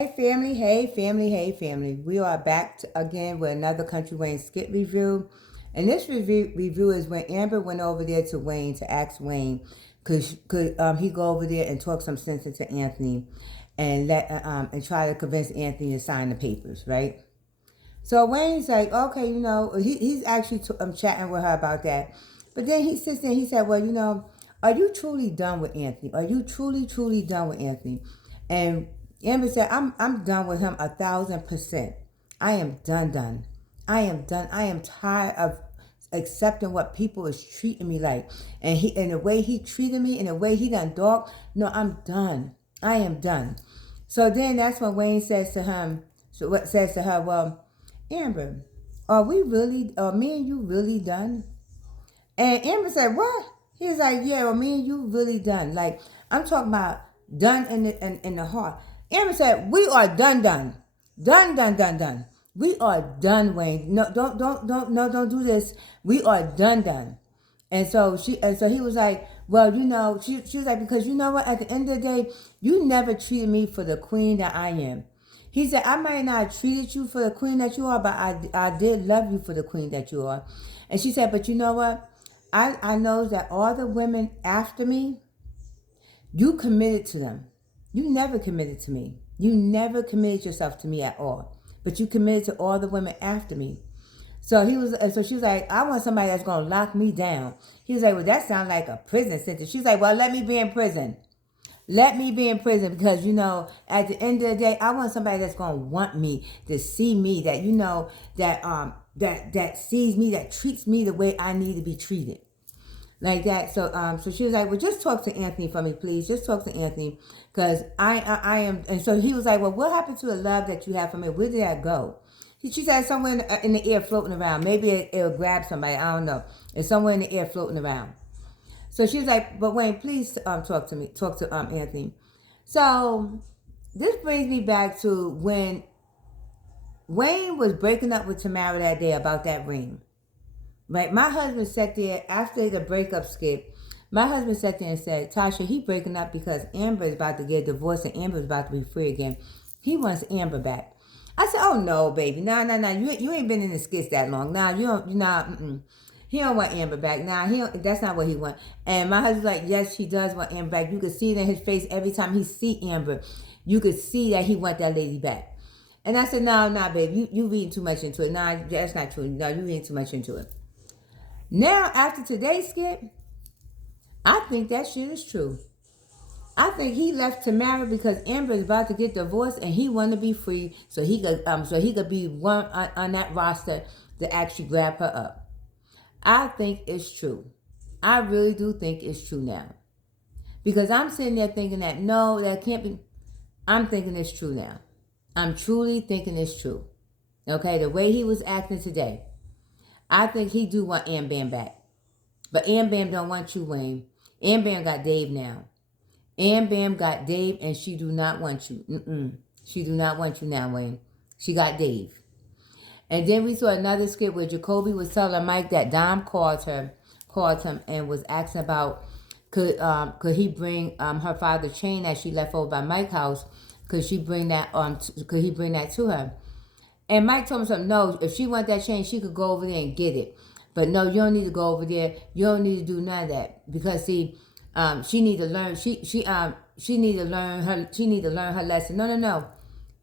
Hey family, hey family. We are back again with another Country Wayne skit review. And this review is when Amber went over there to Wayne to ask Wayne could he go over there and talk some sense into Anthony and and try to convince Anthony to sign the papers, right? So Wayne's like, okay, he's actually chatting with her about that. But then he sits there and he said, well, are you truly done with Anthony? Are you truly done with Anthony? And Amber said, I'm done with him 1,000%. I am done. I am done. I am tired of accepting what people is treating me like. And the way he treated me and the way he done dog. No, I'm done. I am done. So then that's when Wayne says to him, so what says to her, well, Amber, are me and you really done? And Amber said, what? He was like, yeah, well, me and you really done. Like, I'm talking about done in the heart. Amber said, we are done. Done. We are done, Wayne. No, don't do this. We are done. And so he was like, well, she was like, because you know what, at the end of the day, you never treated me for the queen that I am. He said, I might not have treated you for the queen that you are, but I did love you for the queen that you are. And she said, but you know what? I know that all the women after me, you committed to them. You never committed to me. You never committed yourself to me at all. But you committed to all the women after me. So she was like, I want somebody that's gonna lock me down. He was like, well, that sounds like a prison sentence. She was like, well, let me be in prison. Let me be in prison because, at the end of the day, I want somebody that's going to want me, to see me, that, that sees me, that treats me the way I need to be treated. Like that. So she was like, well, just talk to Anthony for me, please. Just talk to Anthony because I am. And so he was like, well, what happened to the love that you have for me? Where did that go? She said somewhere in the air floating around. Maybe it'll grab somebody. I don't know. It's somewhere in the air floating around. So she's like, but Wayne, please talk to me. Talk to Anthony. So this brings me back to when Wayne was breaking up with Tamara that day about that ring. Right? My husband sat there after the breakup skit. My husband sat there and said, Tasha, he breaking up because Amber is about to get divorced and Amber is about to be free again. He wants Amber back. I said, oh no, baby. No. You ain't been in the skits that long. Nah, you don't, He don't want Amber back. That's not what he want. And my husband's like, yes, he does want Amber back. You could see it in his face every time he see Amber. You could see that he want that lady back. And I said, no, baby. You reading too much into it. Nah, that's not true. No, you reading too much into it. Now, after today's skit, I think that shit is true. I think he left Tamara because Amber is about to get divorced and he wanted to be free so he could be one on that roster to actually grab her up. I think it's true. I really do think it's true now. Because I'm sitting there thinking that no, that can't be. I'm thinking it's true now. I'm truly thinking it's true. Okay, the way he was acting today. I think he do want Am Bam back. But Am Bam don't want you, Wayne. Am Bam got Dave now. Am Bam got Dave and she do not want you. She do not want you now, Wayne. She got Dave. And then we saw another skit where Jacoby was telling Mike that Dom called him and was asking about could he bring her father's chain that she left over by Mike's house? Could he bring that to her? And Mike told him something. No, if she want that chain, she could go over there and get it. But no, you don't need to go over there. You don't need to do none of that because see, she need to learn. She need to learn her lesson. No.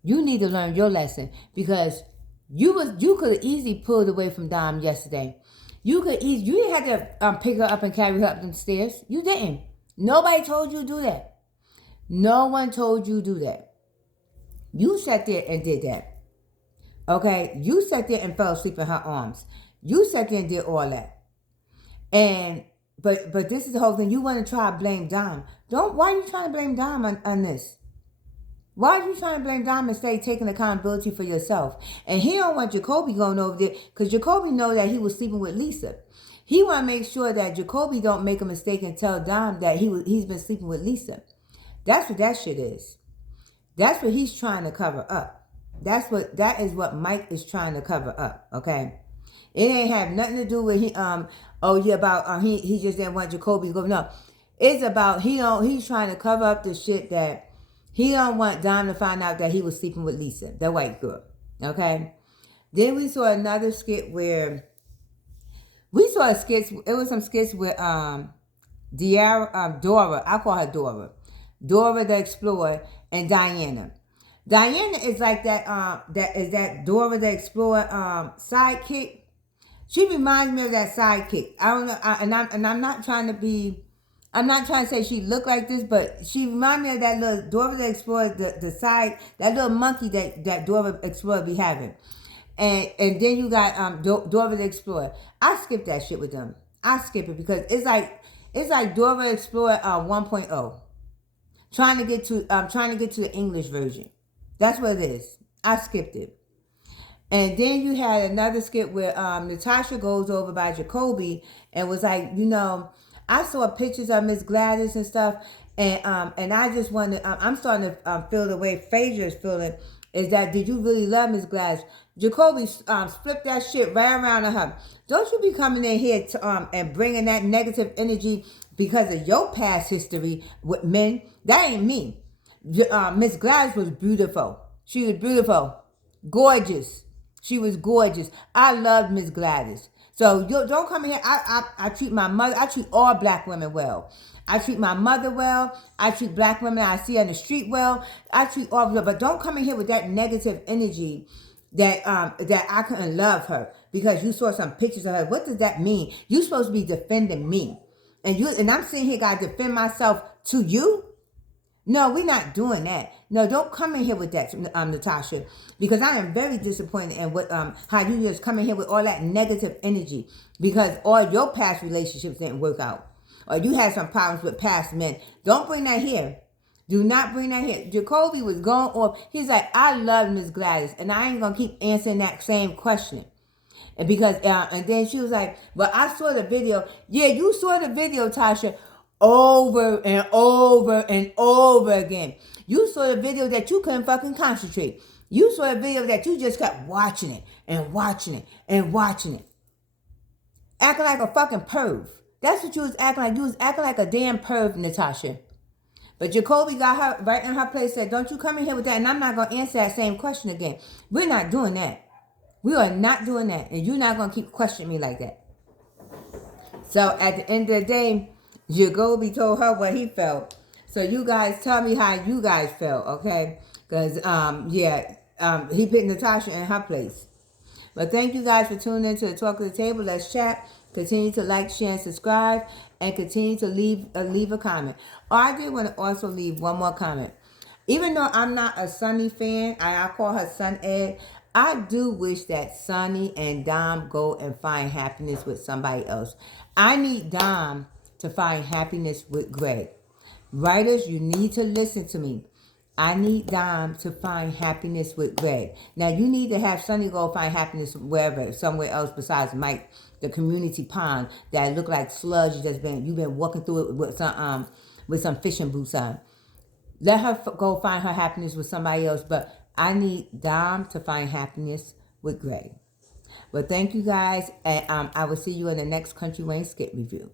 You need to learn your lesson because you could have easily pulled away from Dom yesterday. You didn't have to pick her up and carry her up the stairs. You didn't. Nobody told you to do that. No one told you to do that. You sat there and did that. Okay, you sat there and fell asleep in her arms. You sat there and did all that. And but this is the whole thing. You want to try to blame Dom. Why are you trying to blame Dom on this? Why are you trying to blame Dom and stay taking accountability for yourself? And he don't want Jacoby going over there because Jacoby know that he was sleeping with Lisa. He want to make sure that Jacoby don't make a mistake and tell Dom that he's been sleeping with Lisa. That's what that shit is. That's what he's trying to cover up. That is what Mike is trying to cover up, okay? It ain't have nothing to do with he just didn't want Jacoby to go. No. It's about he's trying to cover up the shit that He don't want Dom to find out that he was sleeping with Lisa, the white girl. Okay. Then we saw another skit where we saw a skit. It was some skits with Dora. I call her Dora. Dora the Explorer and Diana. Diana is like that. That Dora the Explorer sidekick. She reminds me of that sidekick. I don't know, and I'm not trying to be. I'm not trying to say she looked like this, but she reminds me of that little Dora the Explorer, the side, that little monkey that Dora the Explorer be having. And then you got Dora the Explorer. I skip that shit with them. I skip it because it's like Dora the Explorer 1.0. Trying to get to the English version. That's what it is. I skipped it. And then you had another skit where Natasha goes over by Jacoby and was like, I saw pictures of Miss Gladys and stuff, and I just wanted. I'm starting to feel the way Phaedra is feeling. Is that, did you really love Miss Gladys? Jacoby flipped that shit right around to her. Don't you be coming in here to, and bringing that negative energy because of your past history with men. That ain't me. Miss Gladys was beautiful. She was beautiful. Gorgeous. She was gorgeous. I loved Miss Gladys. So you don't come in here. I treat my mother. I treat all black women well. I treat my mother well. I treat black women I see on the street well. I treat all of them. But don't come in here with that negative energy that I couldn't love her because you saw some pictures of her. What does that mean? You're supposed to be defending me. And I'm sitting here gotta defend myself to you? No, we're not doing that. No, don't come in here with that, Natasha, because I am very disappointed in what how you just come in here with all that negative energy because all your past relationships didn't work out, or you had some problems with past men. Don't bring that here. Do not bring that here. Jacoby was going off. He's like, I love Miss Gladys, and I ain't gonna keep answering that same question. And because and then she was like, well, I saw the video. Yeah, you saw the video, Tasha, over and over and over again. You saw the video that you couldn't fucking concentrate. You saw a video that you just kept watching it and watching it and watching it. Acting like a fucking perv. That's what you was acting like. You was acting like a damn perv, Natasha. But Jacoby got her right in her place, said, don't you come in here with that, and I'm not going to answer that same question again. We're not doing that. We are not doing that, and you're not going to keep questioning me like that. So at the end of the day, Jacoby told her what he felt. So you guys tell me how you guys felt, okay? Because, he put Natasha in her place. But thank you guys for tuning in to the Talk of the Table. Let's chat. Continue to like, share, and subscribe. And continue to leave a comment. Oh, I did want to also leave one more comment. Even though I'm not a Sunny fan, I call her Sun Ed, I do wish that Sunny and Dom go and find happiness with somebody else. I need Dom to find happiness with Greg. Writers, you need to listen to me. I need Dom to find happiness with Greg. Now, you need to have Sunny go find happiness wherever, somewhere else besides Mike, the community pond that look like sludge you've been walking through it with some fishing boots on. Let her go find her happiness with somebody else, but I need Dom to find happiness with Greg. But thank you guys, and I will see you in the next Country Wayne skit review.